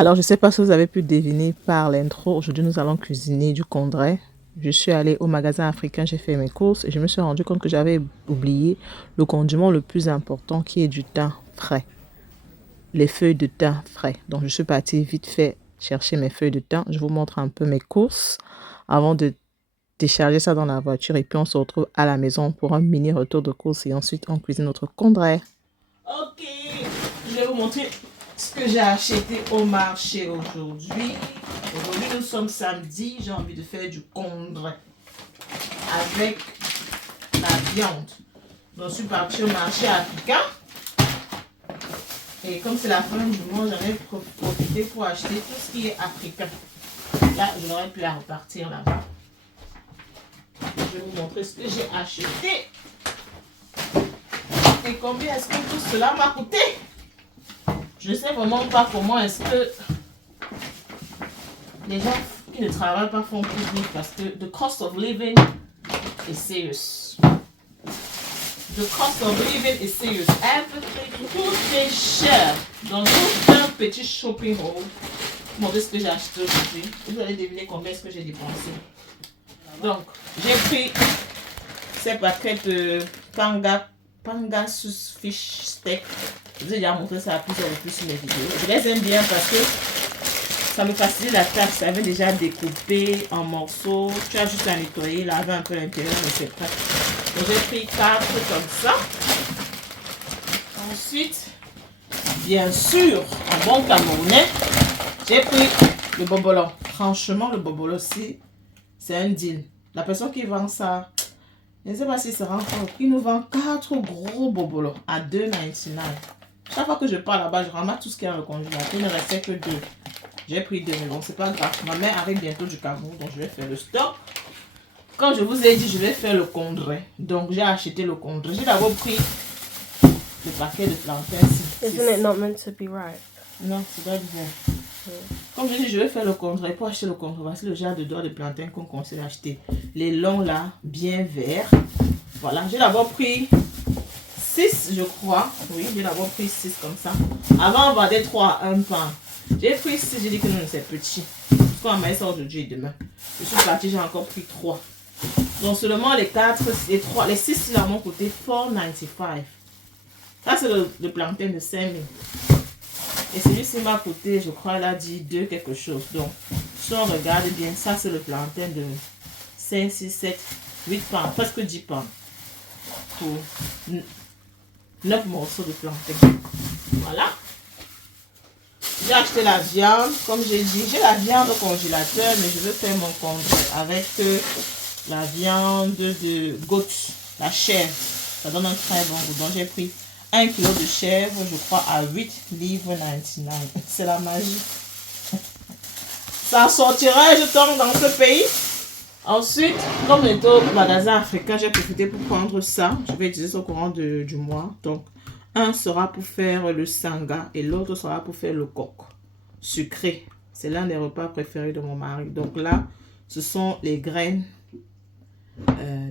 Alors, je ne sais pas si vous avez pu deviner par l'intro. Aujourd'hui, nous allons cuisiner du condré. Je suis allée au magasin africain, j'ai fait mes courses et je me suis rendu compte que j'avais oublié le condiment le plus important qui est du thym frais. Les feuilles de thym frais. Donc, je suis partie vite fait chercher mes feuilles de thym. Je vous montre un peu mes courses avant de décharger ça dans la voiture et puis on se retrouve à la maison pour un mini retour de course et ensuite on cuisine notre condré. Ok, je vais vous montrer ce que j'ai acheté au marché aujourd'hui. Aujourd'hui, nous sommes samedi. J'ai envie de faire du condré avec la viande. Donc, je suis partie au marché africain. Et comme c'est la fin du mois, j'en ai profité pour acheter tout ce qui est africain. Là, je n'aurais pu la repartir là-bas. Je vais vous montrer ce que j'ai acheté. Et combien est-ce que tout cela m'a coûté? Je ne sais vraiment pas comment est-ce que les gens qui ne travaillent pas font plus vite parce que the cost of living is serious. The cost of living is serious. Everything, tout est cher. Dans tout un petit shopping hall. Regardez ce que j'ai acheté aujourd'hui. Vous allez deviner combien est-ce que j'ai dépensé. Donc, j'ai pris ces paquets de Pangasus fish steak. Je vous ai déjà montré ça à plusieurs reprises sur mes vidéos. Je les aime bien parce que ça me facilite la tâche. Ça avait déjà découpé en morceaux. Tu as juste à nettoyer, laver un peu l'intérieur et c'est prêt. Donc j'ai pris 4 comme ça. Ensuite, bien sûr, en bon camerounais, j'ai pris le bobolo. Franchement, le bobolo aussi, c'est un deal. La personne qui vend ça, je ne sais pas si ça rend compte. Il nous vend 4 gros bobolos à 2,99. Chaque fois que je pars là-bas, je ramasse tout ce qu'il y a dans le congélateur. Il ne restait que 2. J'ai pris 2, mais bon, c'est pas grave. Ma mère arrive bientôt du Cameroun, donc je vais faire le stock. Quand je vous ai dit, je vais faire le condré. Donc, j'ai acheté le condré. J'ai d'abord pris le paquet de plantains. Isn't it not meant to be ripe? Non, c'est pas bien. Comme je dis, je vais faire le condré. Pour acheter le condré, voici le genre de doigts de plantain qu'on conseille d'acheter. Les longs là, bien verts. Voilà, j'ai d'abord pris 6, je crois. Oui, j'ai d'abord pris 6 comme ça. Avant, on vendait 3 à 1 pain. J'ai pris 6, j'ai dit que non, c'est petit. Parce qu'on va mettre ça aujourd'hui et demain. Je suis partie, j'ai encore pris 3. Donc seulement les 4, les 3, les 6 là m'ont coûté 4,95. Ça c'est le plantain de 5 000. Et celui-ci m'a coûté, je crois, il a dit 2 quelque chose. Donc, si on regarde bien, ça c'est le plantain de 5, 6, 7, 8 pains, presque 10 pains. Pour 9 morceaux de plantain. Voilà. J'ai acheté la viande, comme j'ai dit. J'ai la viande au congélateur, mais je veux faire mon condré avec la viande de goat, la chèvre. Ça donne un très bon goût. Donc j'ai pris 1 kg de chèvre, je crois, à 8 livres 99. C'est la magie. Ça sortirait, je tombe dans ce pays. Ensuite, comme on est au magasin africain, j'ai profité pour prendre ça. Je vais utiliser ça au courant du mois. Donc, un sera pour faire le sanga et l'autre sera pour faire le coq sucré. C'est l'un des repas préférés de mon mari. Donc là, ce sont les graines.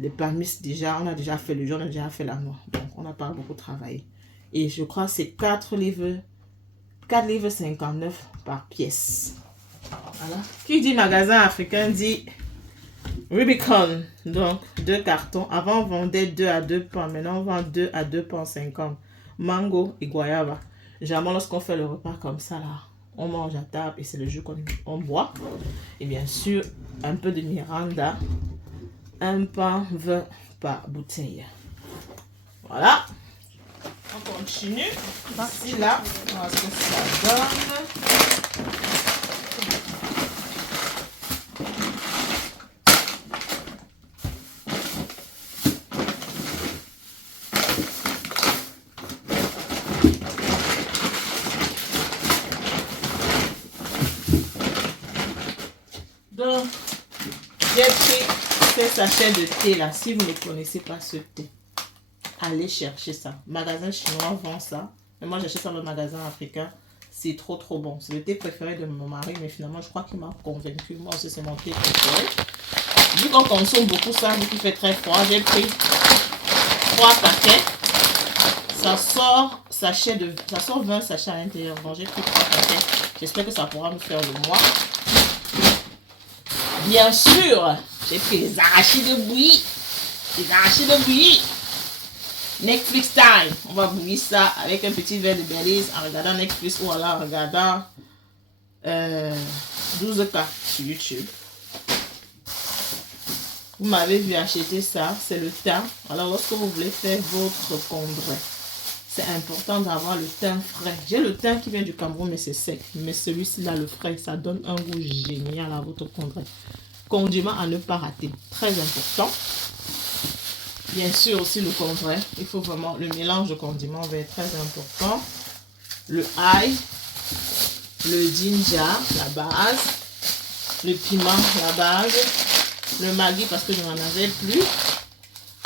Les parmis déjà, on a déjà fait le jaune, on a déjà fait la noix. Donc, on n'a pas beaucoup travaillé. Et je crois que c'est 4 livres 59 par pièce. Voilà. Qui dit magasin africain dit Rubicon. Donc, 2 cartons. Avant, on vendait 2 à 2 pains. Maintenant, on vend 2 à 2 pains 50. Mango et guayaba. Généralement, lorsqu'on fait le repas comme ça, là, on mange à table et c'est le jus qu'on boit. Et bien sûr, un peu de Miranda. Un pain 20 par bouteille. Voilà. On continue. Ici, là, on va ce que ça donne. Donc, j'ai pris ces sachets de thé là. Si vous ne connaissez pas ce thé, allez chercher ça. Magasin chinois vend ça. Mais moi, j'achète ça dans le magasin africain. C'est trop bon. C'est le thé préféré de mon mari. Mais finalement, je crois qu'il m'a convaincu. Moi aussi, c'est mon thé préféré. Vu qu'on consomme beaucoup ça, vu qu'il fait très froid, j'ai pris 3 paquets. Ça sort 20 sachets à l'intérieur. Donc, j'ai pris 3 paquets. J'espère que ça pourra me faire le mois. Bien sûr, j'ai pris les arachides bouillis. Les arachides bouillis. Netflix time. On va bouillir ça avec un petit verre de Baileys en regardant Netflix ou alors en regardant 12K sur YouTube. Vous m'avez vu acheter ça, c'est le thym. Alors lorsque vous voulez faire votre congret, c'est important d'avoir le thym frais. J'ai le thym qui vient du Cameroun mais c'est sec. Mais celui-ci là, le frais, ça donne un goût génial à votre congret. Condiment à ne pas rater, très important. Bien sûr aussi le congret, il faut vraiment, le mélange de condiments va être très important. Le ail, le ginger, la base, le piment, la base, le maggi parce que je n'en avais plus.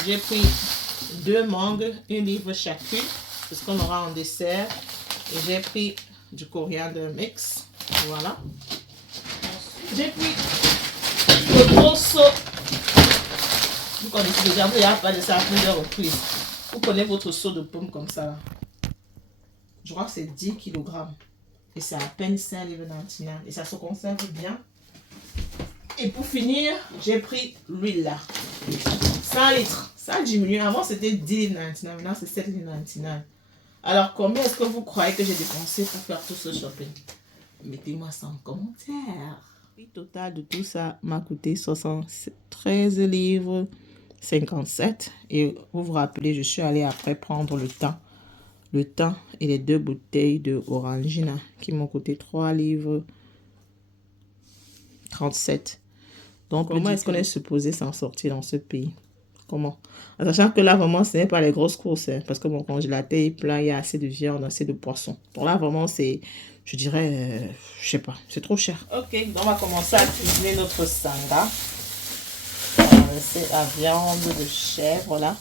J'ai pris 2 mangues, 1 livre chacune, c'est ce qu'on aura en dessert. Et j'ai pris du coriandre mix, voilà. J'ai pris le gros seau. Vous connaissez déjà, vous n'avez pas de ça à plusieurs reprises. Vous prenez votre seau de pommes comme ça là. Je crois que c'est 10 kg. Et c'est à peine 5 livres d'antinal. Et ça se conserve bien. Et pour finir, j'ai pris l'huile là. 100 litres. Ça a diminué. Avant c'était 10 livres d'antinal. Maintenant c'est 7 livres d'antinal. Alors combien est-ce que vous croyez que j'ai dépensé pour faire tout ce shopping? Mettez-moi ça en commentaire. Le prix total de tout ça m'a coûté 73 livres 57. Et vous vous rappelez, je suis allée après prendre le thym. Le thym et les 2 bouteilles de Orangina qui m'ont coûté 3 livres 37. Donc, comment est-ce qu'on est supposé s'en sortir dans ce pays? Comment? En sachant que là, vraiment, ce n'est pas les grosses courses. Hein, parce que mon congélateur est plein, il y a assez de viande, assez de poisson. Donc là, vraiment, c'est, je dirais, je sais pas, c'est trop cher. Ok, donc on va commencer à cuisiner notre sanga. C'est la viande de chèvre, là.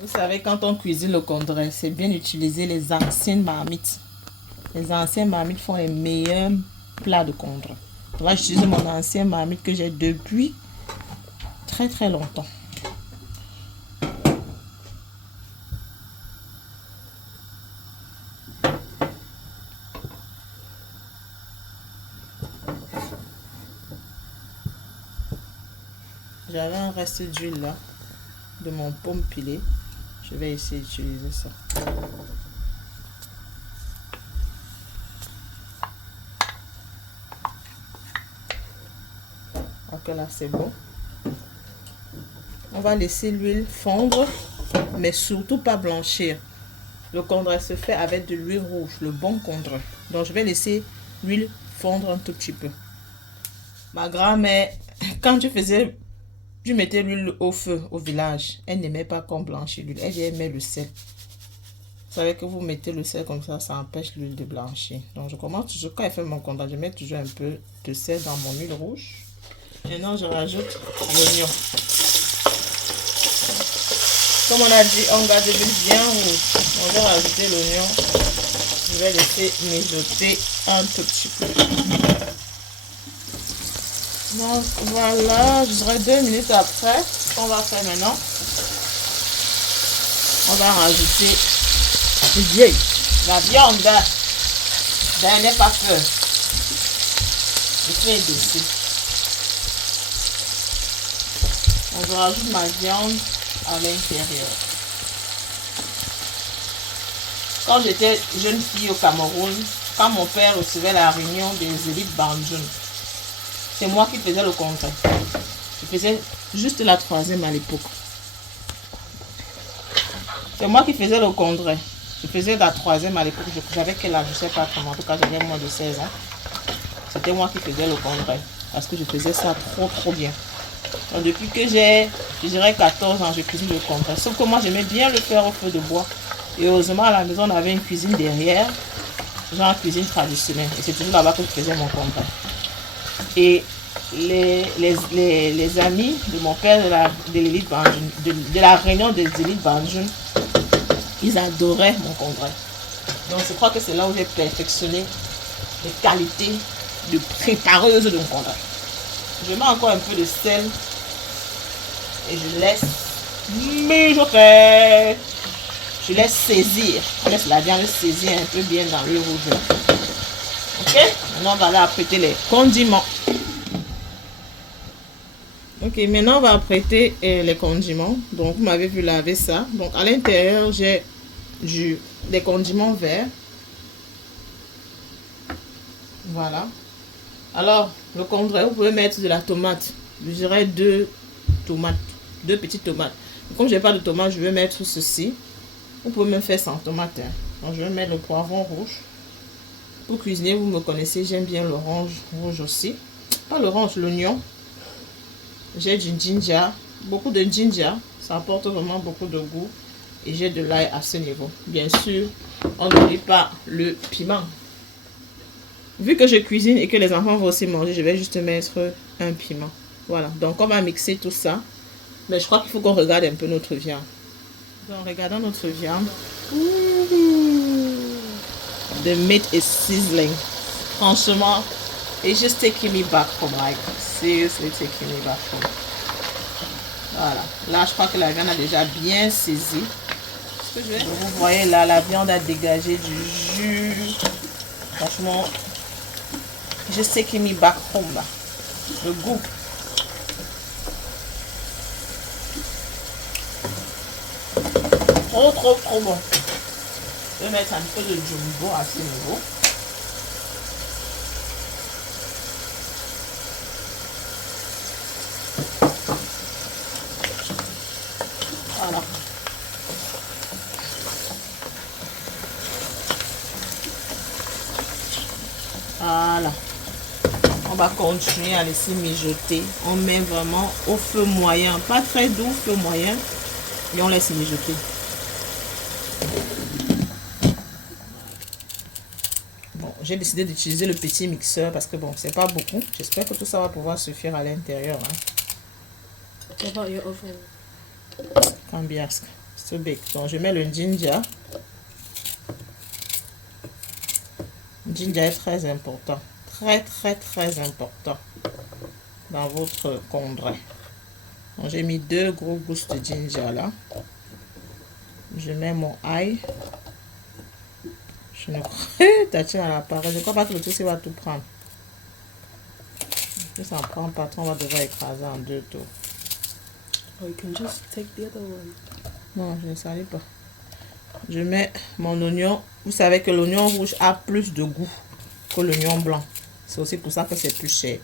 Vous savez, quand on cuisine le congret, c'est bien d'utiliser les anciennes marmites. Les anciennes marmites font les meilleurs plats de congret. Là, j'utilise mon ancienne marmite que j'ai depuis très très longtemps. J'avais un reste d'huile là, de mon pomme pilée. Je vais essayer d'utiliser ça. Ok, là c'est bon. On va laisser l'huile fondre, mais surtout pas blanchir. Le congret se fait avec de l'huile rouge, le bon congret. Donc je vais laisser l'huile fondre un tout petit peu. Ma grand-mère, quand je Je mettais l'huile au feu au village. Elle n'aimait pas qu'on blanchisse l'huile. Elle aimait le sel. Vous savez que vous mettez le sel comme ça empêche l'huile de blanchir. Donc je commence toujours, quand elle fait mon condom, je mets toujours un peu de sel dans mon huile rouge. Maintenant je rajoute l'oignon. Comme on a dit, on garde l'huile bien rouge. On va rajouter l'oignon. Je vais laisser mijoter un tout petit peu. Donc voilà, je dirais 2 minutes après, ce qu'on va faire maintenant, on va rajouter la viande. Ben, n'aie pas peur. Je fais dessus. Donc je rajoute ma viande à l'intérieur. Quand j'étais jeune fille au Cameroun, quand mon père recevait la réunion des élites Banjoun, c'est moi qui faisais le contraire. Je faisais juste la 3e à l'époque. C'est moi qui faisais le contraire. Je faisais la 3e à l'époque. J'avais quel âge? Je ne sais pas comment. En tout cas, j'avais moins de 16 ans. C'était moi qui faisais le contraire. Parce que je faisais ça trop bien. Donc, depuis que j'ai, je dirais 14 ans, je cuisine le contraire. Sauf que moi, j'aimais bien le faire au feu de bois. Et heureusement, à la maison, on avait une cuisine derrière. Genre cuisine traditionnelle. Et c'est toujours là-bas que je faisais mon contraire. Et les amis de mon père de l'élite Banjoun, de la réunion des élites Banjoun, ils adoraient mon contraire. Donc je crois que c'est là où j'ai perfectionné les qualités de prépareuse de mon contraire. Je mets encore un peu de sel et je laisse mijoter. Je laisse saisir. On laisse la viande saisir un peu bien dans le rouge. Ok? Maintenant on va aller apprêter les condiments. Ok, maintenant on va apprêter les condiments. Donc vous m'avez vu laver ça. Donc à l'intérieur j'ai des condiments verts. Voilà. Alors le contraire, vous pouvez mettre de la tomate. Je dirais 2 tomates, 2 petites tomates. Comme je n'ai pas de tomate, je vais mettre ceci. Vous pouvez même faire sans tomate. Donc je vais mettre le poivron rouge. Pour cuisiner, vous me connaissez, j'aime bien l'orange rouge aussi. Pas l'orange, l'oignon. J'ai du ginger, beaucoup de ginger, ça apporte vraiment beaucoup de goût. Et j'ai de l'ail à ce niveau. Bien sûr, on n'oublie pas le piment. Vu que je cuisine et que les enfants vont aussi manger, je vais juste mettre un piment. Voilà, donc on va mixer tout ça. Mais je crois qu'il faut qu'on regarde un peu notre viande. Donc regardons notre viande. The meat is sizzling. Franchement, it's just taking me back home, like seriously taking me back home. Voilà, là je crois que la viande a déjà bien saisi. Vous voyez là, la viande a dégagé du jus. Franchement, just taking me back home là. Le goût. Trop bon. Je vais mettre un peu de jumbo à ce niveau. Voilà. Voilà. On va continuer à laisser mijoter. On met vraiment au feu moyen. Pas très doux, feu moyen. Et on laisse mijoter. Bon, j'ai décidé d'utiliser le petit mixeur parce que bon, c'est pas beaucoup. J'espère que tout ça va pouvoir suffire à l'intérieur. What about your oven? Cambiasque. C'est big. Donc, je mets le ginger. Le ginger est très important. Très important dans votre condré. Donc, j'ai mis 2 gros gousses de ginger là. Je mets mon ail. Je ne crois à l'appareil. Je ne crois pas que le truc va tout prendre. Si ça ne prend pas trop, on va devoir écraser en 2 tours. Or you can just take the other one. Non, je ne salis pas. Je mets mon oignon. Vous savez que l'oignon rouge a plus de goût que l'oignon blanc. C'est aussi pour ça que c'est plus cher.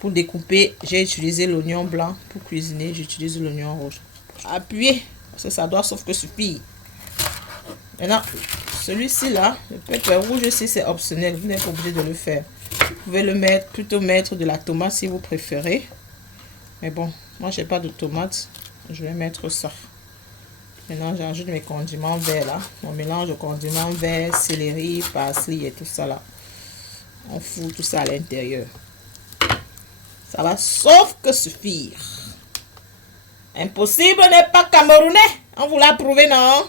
Pour découper, j'ai utilisé l'oignon blanc. Pour cuisiner, j'utilise l'oignon rouge. Appuyez, parce que ça doit sauf que suffire. Maintenant, celui-ci là, le pepper rouge aussi, c'est optionnel. Vous n'êtes pas obligé de le faire. Vous pouvez le mettre, plutôt mettre de la tomate si vous préférez. Mais bon, moi, j'ai pas de tomates. Je vais mettre ça. Maintenant, j'ajoute mes condiments verts là. On mélange de condiments verts, céleri, parsley et tout ça là. On fout tout ça à l'intérieur. Ça va sauf que suffire. Impossible n'est pas camerounais. On vous l'a prouvé, non?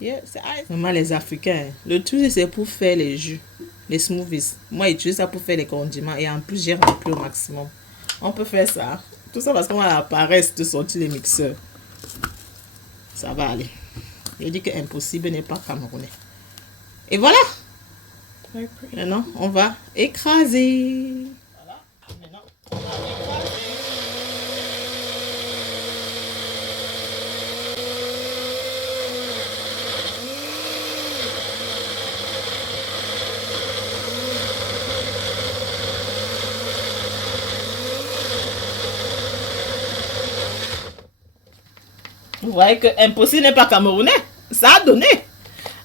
Yeah, vraiment les Africains. Le truc, c'est pour faire les jus, les smoothies. Moi, j'utilise ça pour faire les condiments. Et en plus, j'ai rempli au maximum. On peut faire ça. Tout ça parce qu'on a la paresse de sortir les mixeurs. Ça va aller. Je dis que impossible n'est pas camerounais. Et voilà. Maintenant, on va écraser. Voilà. Maintenant, on va écraser. Vous voyez que impossible n'est pas camerounais. Ça a donné.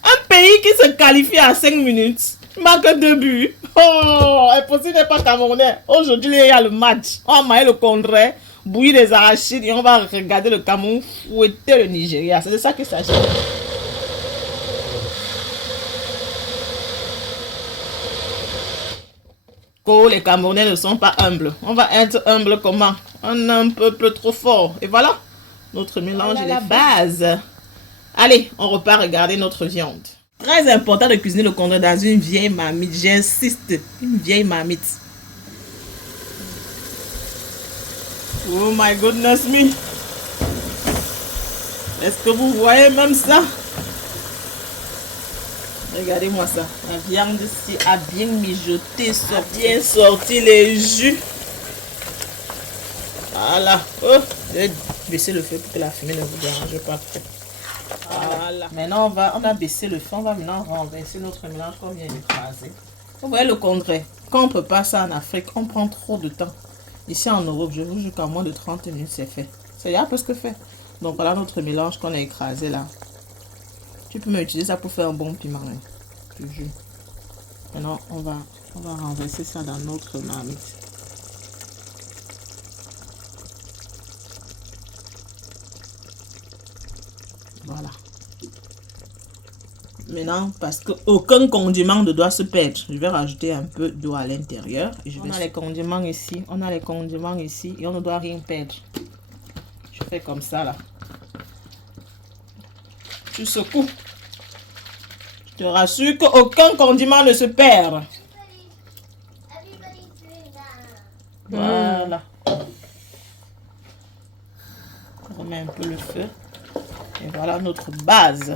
Un pays qui se qualifie à 5 minutes. Marque 2 buts. Oh, impossible n'est pas camerounais. Aujourd'hui, il y a le match. On va mailler le congrès, bouillir les arachides et on va regarder le Cameroun fouetter le Nigeria. C'est de ça qu'il s'agit. Oh, les Camerounais ne sont pas humbles. On va être humble comment? On est un peuple trop fort. Et voilà. Notre mélange est la base. Allez, on repart regarder notre viande. Très important de cuisiner le condré dans une vieille marmite. J'insiste, une vieille marmite. Oh my goodness me. Est-ce que vous voyez même ça? Regardez-moi ça. La viande ici a bien mijoté, bien sorti les jus. Voilà. Oh, je vais baisser le feu pour que la fumée ne vous dérange pas. Voilà. Maintenant, on a baissé le feu. On va maintenant renverser notre mélange qu'on vient d'écraser. Vous voyez le congrès. Quand on prépare ça en Afrique, on prend trop de temps. Ici en Europe, je vous jure qu'en moins de 30 minutes, c'est fait. C'est déjà presque fait. Donc voilà notre mélange qu'on a écrasé là. Tu peux m'utiliser ça pour faire un bon piment. Hein. Je te jure. Maintenant, on va renverser ça dans notre marmite. Voilà. Maintenant, parce qu'aucun condiment ne doit se perdre, je vais rajouter un peu d'eau à l'intérieur. On a les condiments ici, on a les condiments ici et on ne doit rien perdre. Je fais comme ça là. Tu secoues. Je te rassure qu'aucun condiment ne se perd. Voilà. On remet un peu le feu. Et voilà notre base.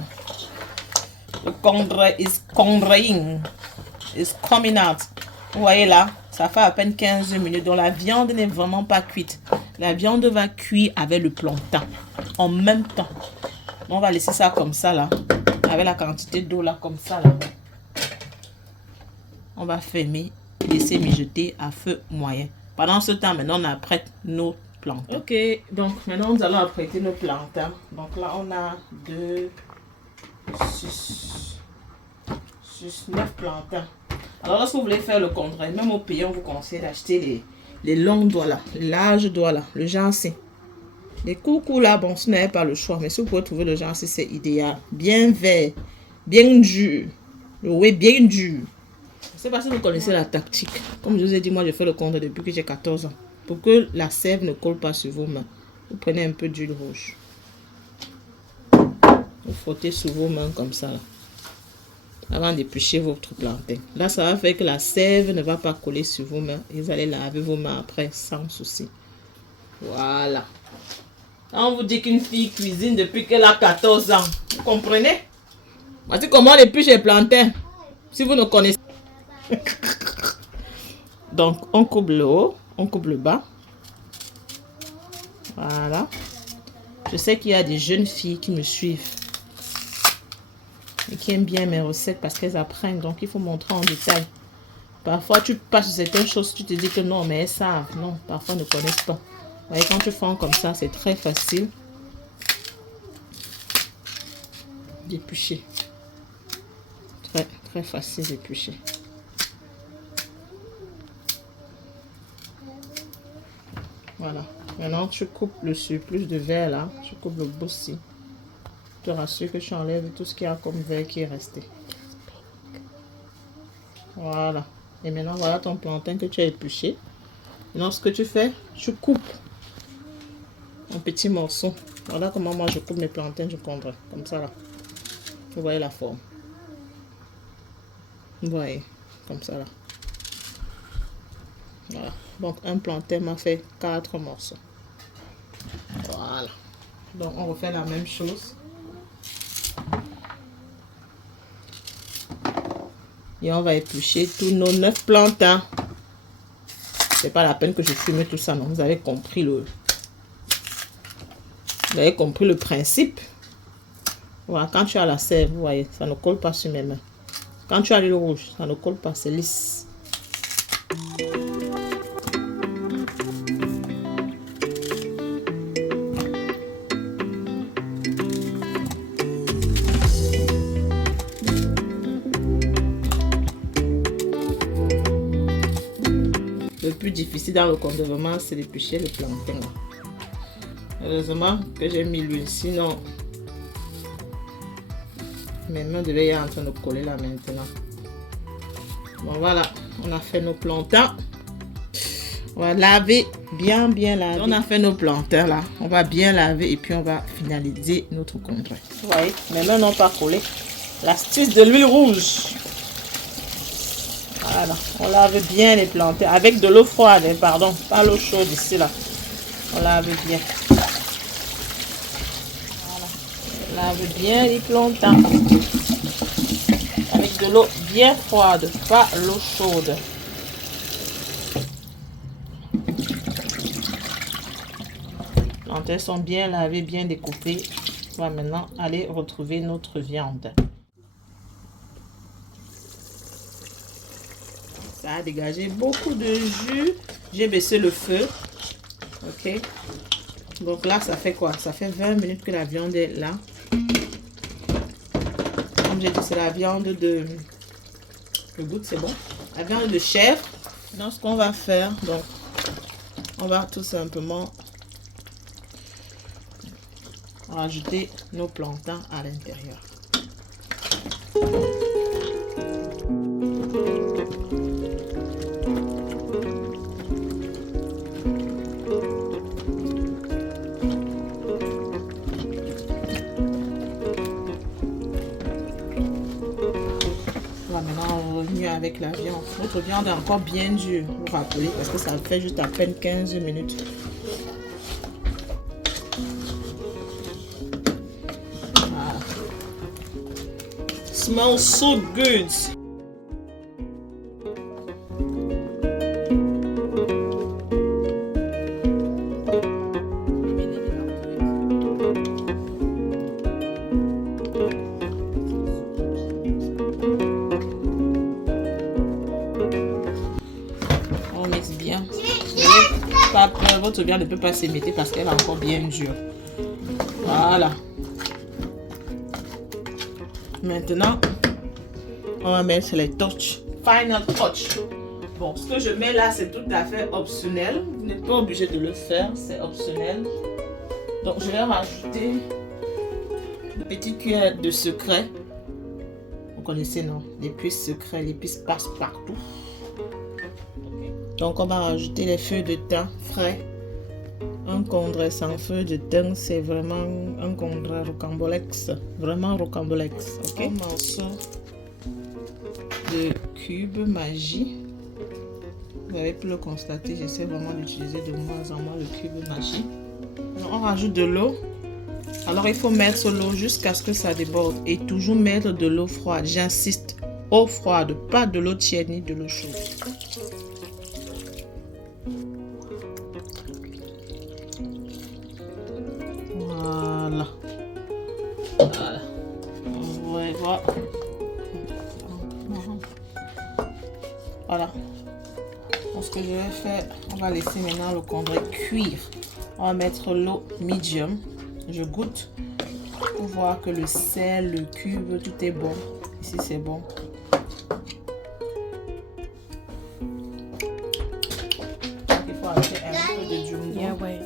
Le congrès is congraying. Is coming out. Vous voyez là, ça fait à peine 15 minutes. Donc la viande n'est vraiment pas cuite. La viande va cuire avec le plantain. En même temps. On va laisser ça comme ça là. Avec la quantité d'eau là comme ça là. On va fermer. Laisser mijoter à feu moyen. Pendant ce temps, maintenant on apprête nos plantains. Ok, donc maintenant nous allons apprêter nos plantains. Donc là on a 2, 6, 9 plantains. Alors lorsque vous voulez faire le congrès, même au pays on vous conseille d'acheter les longs doigts là, les larges doigts là, le jansin. Les coucous là, bon, ce n'est pas le choix, mais si vous pouvez trouver le jansin, c'est idéal. Bien vert, bien dur, le whey bien dur. Je ne sais pas si vous connaissez la tactique. Comme je vous ai dit, moi je fais le congrès depuis que j'ai 14 ans. Pour que la sève ne colle pas sur vos mains, vous prenez un peu d'huile rouge. Vous frottez sur vos mains comme ça là. Avant d'éplucher votre plantain. Là, ça va faire que la sève ne va pas coller sur vos mains. Et vous allez laver vos mains après sans souci. Voilà. On vous dit qu'une fille cuisine depuis qu'elle a 14 ans. Vous comprenez? Voici comment on épluche les plantains. Si vous ne connaissez pas. Donc, on coupe le haut, on coupe le bas. Voilà. Je sais qu'il y a des jeunes filles qui me suivent. Et qui aiment bien mes recettes parce qu'elles apprennent. Donc, il faut montrer en détail. Parfois, tu passes sur certaines choses, tu te dis que non, mais elles savent. Non, parfois, elles ne connaissent pas. Vous voyez, quand tu fais comme ça, c'est très facile d'éplucher. Très, très facile d'éplucher. Voilà. Maintenant, tu coupes le surplus de verre là. Tu coupes le bout ci. Je te rassure que tu enlèves tout ce qu'il y a comme verre qui est resté. Voilà. Et maintenant, voilà ton plantain que tu as épluché. Maintenant, ce que tu fais, tu coupes en petits morceaux. Voilà comment moi je coupe mes plantains du congre. Comme ça là. Vous voyez la forme. Vous voyez. Comme ça là. Voilà. Donc un plantain m'a fait 4 morceaux. Voilà. Donc on refait la même chose. Et on va éplucher tous nos 9 plantains. C'est pas la peine que je fume tout ça, non. Vous avez compris le principe. Voilà, quand tu as la sève, vous voyez, ça ne colle pas sur mes mains. Quand tu as l'huile rouge, ça ne colle pas, c'est lisse. Le plus difficile dans le condiment, c'est d'éplucher le plantain. Heureusement que j'ai mis l'huile, sinon mes mains devaient être en train de coller là maintenant. Bon voilà, on a fait nos plantains. On va laver, bien laver. On a fait nos plantains là. On va bien laver et puis on va finaliser notre congre. Vous voyez, mes mains n'ont pas collé. L'astuce de l'huile rouge. Voilà, on lave bien les plantains avec de l'eau froide, pardon, pas l'eau chaude ici là. On lave bien. Voilà. On lave bien les plantains avec de l'eau bien froide, pas l'eau chaude. Les plantains sont bien lavés, bien découpés. On va maintenant aller retrouver notre viande. Ça a dégagé beaucoup de jus. J'ai baissé le feu. Ok. Donc là, ça fait quoi? Ça fait 20 minutes que la viande est là. Comme j'ai dit, c'est la viande de... Le goût, c'est bon. La viande de chèvre. Donc, ce qu'on va faire, donc, on va tout simplement rajouter nos plantains à l'intérieur. Avec la viande. Notre viande est encore bien dure, vous vous rappelez, parce que ça fait juste à peine 15 minutes. Voilà. Smells so good. Pas peur, votre viande ne peut pas s'émettre parce qu'elle est encore bien dure. Voilà. Maintenant, on va mettre les touch. Final touch. Bon, ce que je mets là, c'est tout à fait optionnel. Vous n'êtes pas obligé de le faire, c'est optionnel. Donc, je vais rajouter une petite cuillère de secret. Vous connaissez, non? L'épice secret, l'épice passe partout. Donc, on va rajouter les feuilles de thym frais. Un congre sans feuilles de thym, c'est vraiment un congre rocambolex. Vraiment rocambolex. Ok? Un morceau de cube magie. Vous avez pu le constater, j'essaie vraiment d'utiliser de moins en moins le cube magie. Alors, on rajoute de l'eau. Alors, il faut mettre l'eau jusqu'à ce que ça déborde. Et toujours mettre de l'eau froide. J'insiste, eau froide, pas de l'eau tiède ni de l'eau chaude. Voilà. Voilà. Voilà. Donc, ce que je vais faire, on va laisser maintenant le congre cuire. On va mettre l'eau medium. Je goûte pour voir que le sel, le cube, tout est bon. Ici, c'est bon. Il faut ajouter un peu de jumbo. Yeah, wait.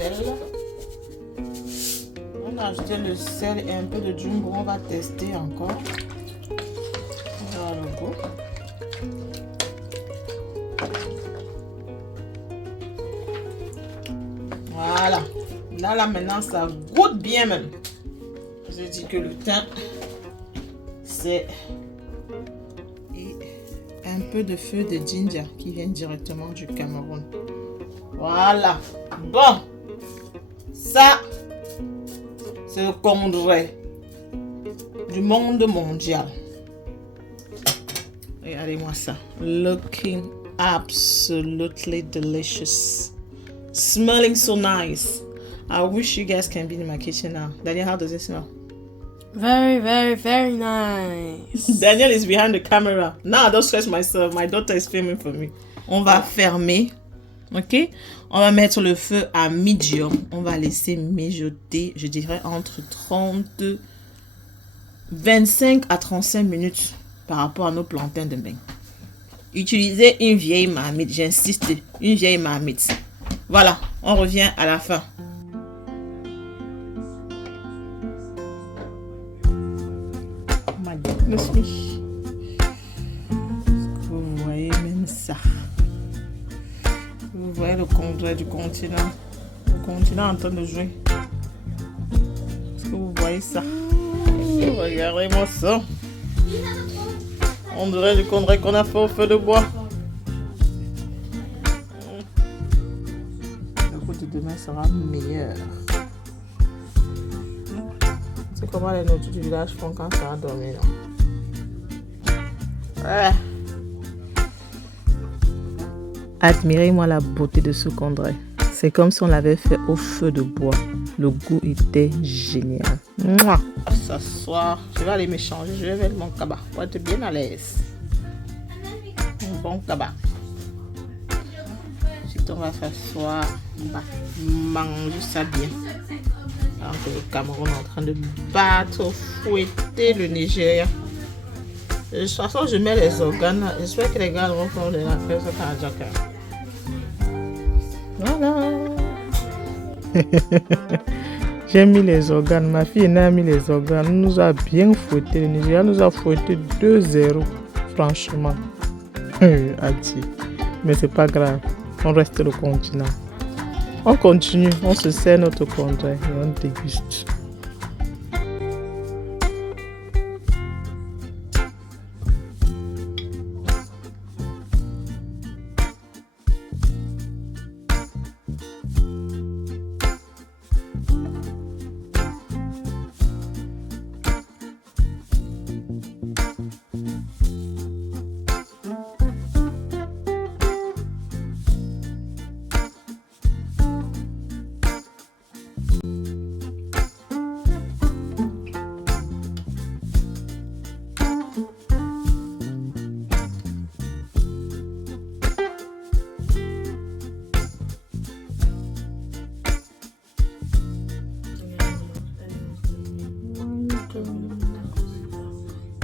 sel. On a ajouté le sel et un peu de jumbo. On va tester encore. On va voir le goût. Voilà. Là, maintenant, ça goûte bien même. Je dis que le thym, c'est un peu de feu de ginger qui vient directement du Cameroun. Voilà. Bon. Ça, c'est le congrès du monde mondial. Regardez-moi ça. Looking absolutely delicious. Smelling so nice. I wish you guys can be in my kitchen now. Daniel, how does it smell? Very, very, very nice. Daniel is behind the camera. Now I don't stress myself. My daughter is filming for me. On va fermer. Ok? On va mettre le feu à medium. On va laisser mijoter, je dirais, entre 25 à 35 minutes par rapport à nos plantains de bain. Utilisez une vieille marmite. J'insiste, une vieille marmite. Voilà, on revient à la fin. My goodness me. Est-ce que vous voyez même ça? Vous voyez le congrès du continent. Le continent en train de jouer. Est-ce que vous voyez ça? Regardez-moi ça. On dirait du congrès qu'on a fait au feu de bois. Demain sera meilleur. C'est comment les nourritures du village font quand ça a dormi, non? Ouais. Admirez-moi la beauté de ce congrès. C'est comme si on l'avait fait au feu de bois. Le goût était génial. Mouah. S'asseoir. Je vais aller me changer. Je vais mettre mon cabas pour être bien à l'aise. Un bon cabas. On va s'asseoir, on va manger ça bien. Alors que le Cameroun est en train de battre, fouetter le Nigeria. De toute façon, je mets les organes. J'espère que les gars vont faire de la fête au Canada. Voilà. J'ai mis les organes. Ma fille n'a mis les organes. Elle nous a bien fouetté. Le Nigeria nous a fouetté 2-0. Franchement. Mais c'est pas grave. On reste le continent. On continue, on se sert notre congrès et on déguste.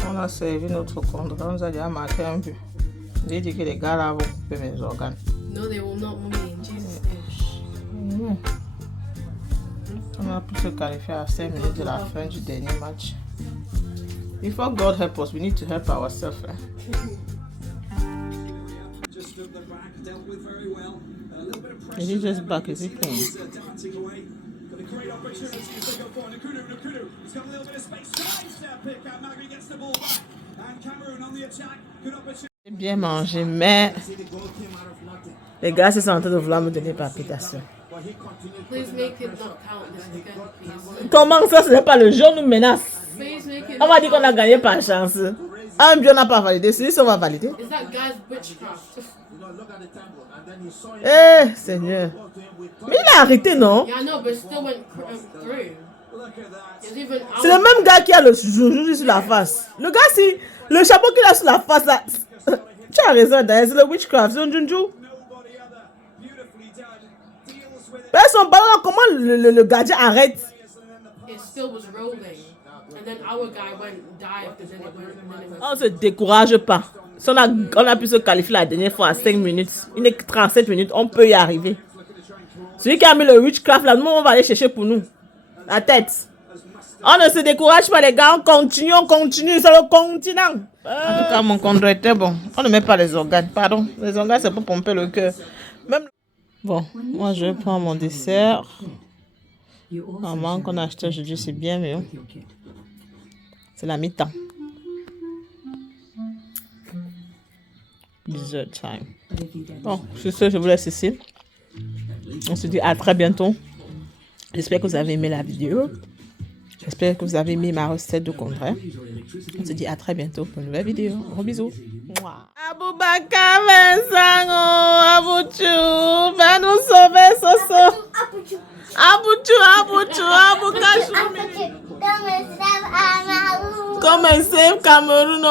On a servi notre congrès, on nous a déjà marqué un peu. J'ai dit que les gars là vont couper mes organes. No, they will not, mommy, in Jesus' name. On a pu se qualifier à 5 minutes de la fin du dernier match. Before God help us, we need to help ourselves. Is he just back? Is he playing? Great opportunity to go for Nakunu. He's got a little bit of space. Tries to pick out Magri, gets the ball back. And Cameroon on the attack. Good opportunity. Bien mangé, mais les gars sont en train de vouloir me donner palpitation. Please make it not count this weekend, please. Comment ça, ce n'est pas le jeu, nous menace? On va dire qu'on a gagné par chance. Un bio n'a pas validé, celui-ci on va valider. Is that guy's witchcraft? Eh, Seigneur. Mais il a arrêté, non? Yeah, I know, but it still went through. C'est le même gars qui a le joujou sur la face. Le gars, si le chapeau qu'il a sur la face, là. Tu as raison, d'ailleurs, c'est le witchcraft, c'est un junju. Mais son ballon, comment le gardien arrête? It still was rolling. And then our guy went dived and then it went. On ne se décourage pas. Si on a pu se qualifier la dernière fois à 5 minutes, il n'est que 37 minutes, on peut y arriver. Celui qui a mis le witchcraft là, nous on va aller chercher pour nous. La tête. On ne se décourage pas les gars, on continue, c'est le continent. En tout cas, mon condom était bon. On ne met pas les organes, pardon. Les organes, c'est pour pomper le cœur. Même... Bon, moi je prends mon dessert. Maman qu'on a acheté aujourd'hui, c'est bien mieux. C'est la mi-temps. Dessert time. Bon, sur ce, je vous laisse ici. On se dit à très bientôt. J'espère que vous avez aimé la vidéo. J'espère que vous avez aimé ma recette de congrès. On se dit à très bientôt pour une nouvelle vidéo. Gros bisous. Aboubaka Vincent, Abouchou, va nous sauver, Soso. Abouchou, Aboukachou. Comme un save Cameroun.